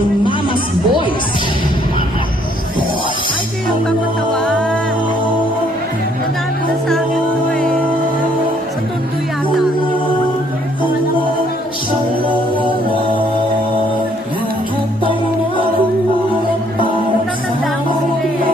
ang Mama's Boys. Ay, sino papatawa? Nadami na sa akin to eh. Sa Tondo yata. Natanda ko sila eh.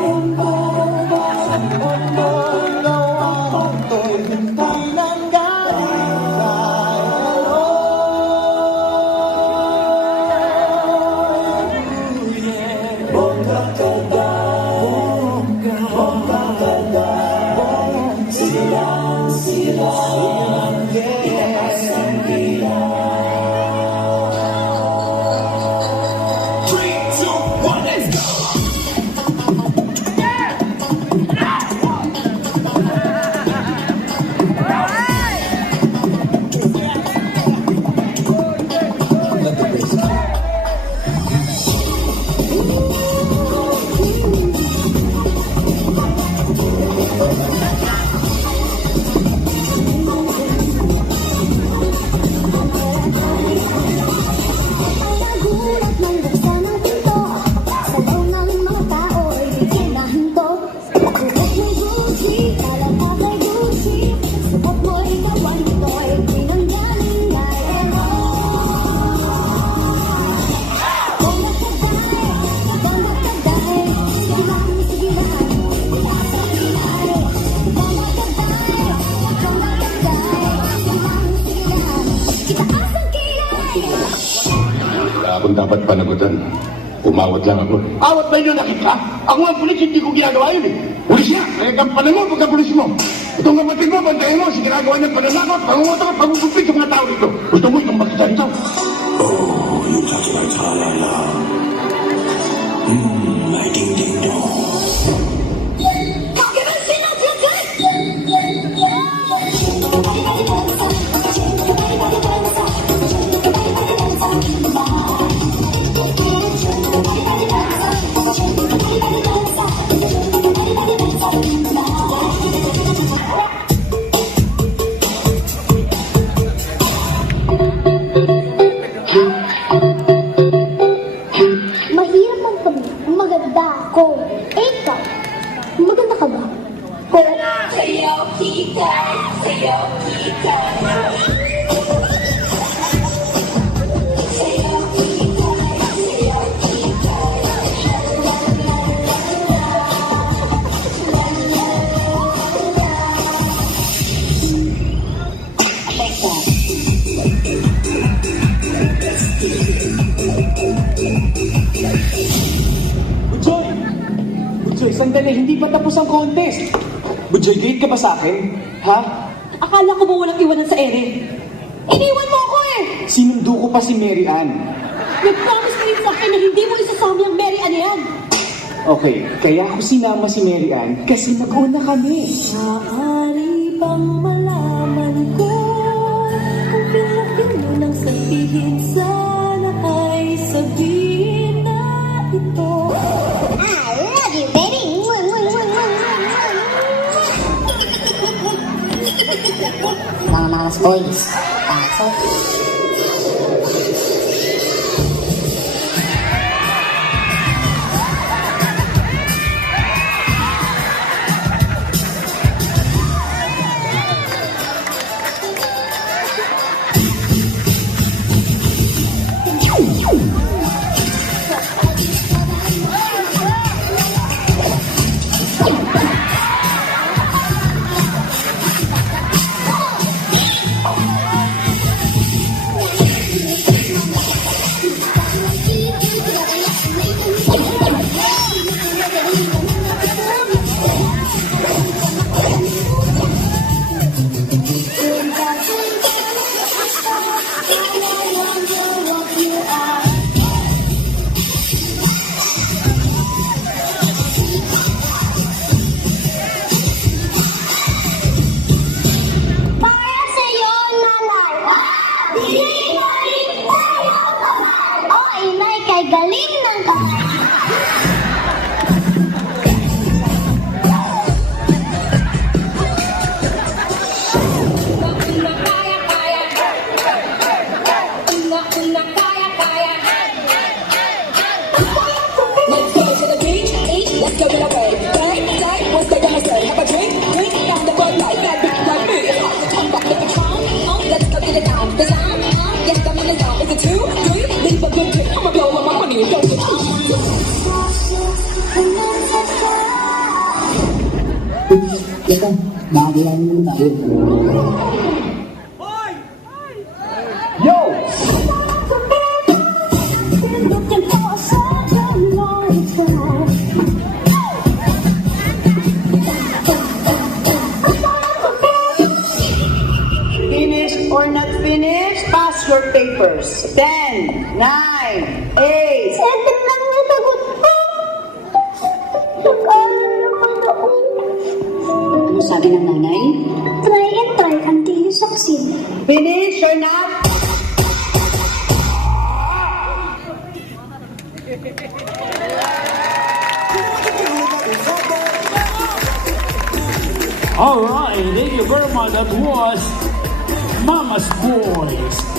Kung dapat panagutan, umawat lang ako. Awat ba yun nakita? Ako ang pulis, hindi ko ginagawa yun eh. Pulis niya, kaya gampanan mo pagka pulis mo. Itong kapatid mo, bantayan mo, sige ginagawa niya pananakot, pangungotok at pangugupit sa mga tao dito. Gusto mo itong makita ito? Oh, you touch my tra-la-la. My ding-ding-dong. Mahirap ang maganda ako. Ikaw, maganda ka ba? Sayaw kita, sayaw kita. Sayaw kita, sayaw kita. Bujoy! Bujoy, sandali, hindi pa tapos ang contest. Bujoy, great ka ba sa akin? Ha? Akala ko ba walang iwanan sa ere? Iniwan mo ako eh! Sinundo ko pa si Mary Ann. Nag-promise ka rin sa akin na hindi mo isasama yung Mary Ann yan. Okay, kaya ako sinama si Mary Ann kasi nag-una kami. Maaari bang malaman ko kung pinagyan mo nang sabihin sana ay sabihin na ito. I love you, baby. Mama's Boys. Pasok. Galing ng now. Is it 2, 3? Leave a good dick. I'ma blow up my money and go get Teka, bahagilan mo tayo. Yo! Finished or not finished? Pass your papers. 10, 9, 8. Seven lang natagot ko. Nag-aaral naman ako. Ano sabi ng nanay? Try and try until you succeed. Finish or not? All right, thank you very much. That was Mama's Boys.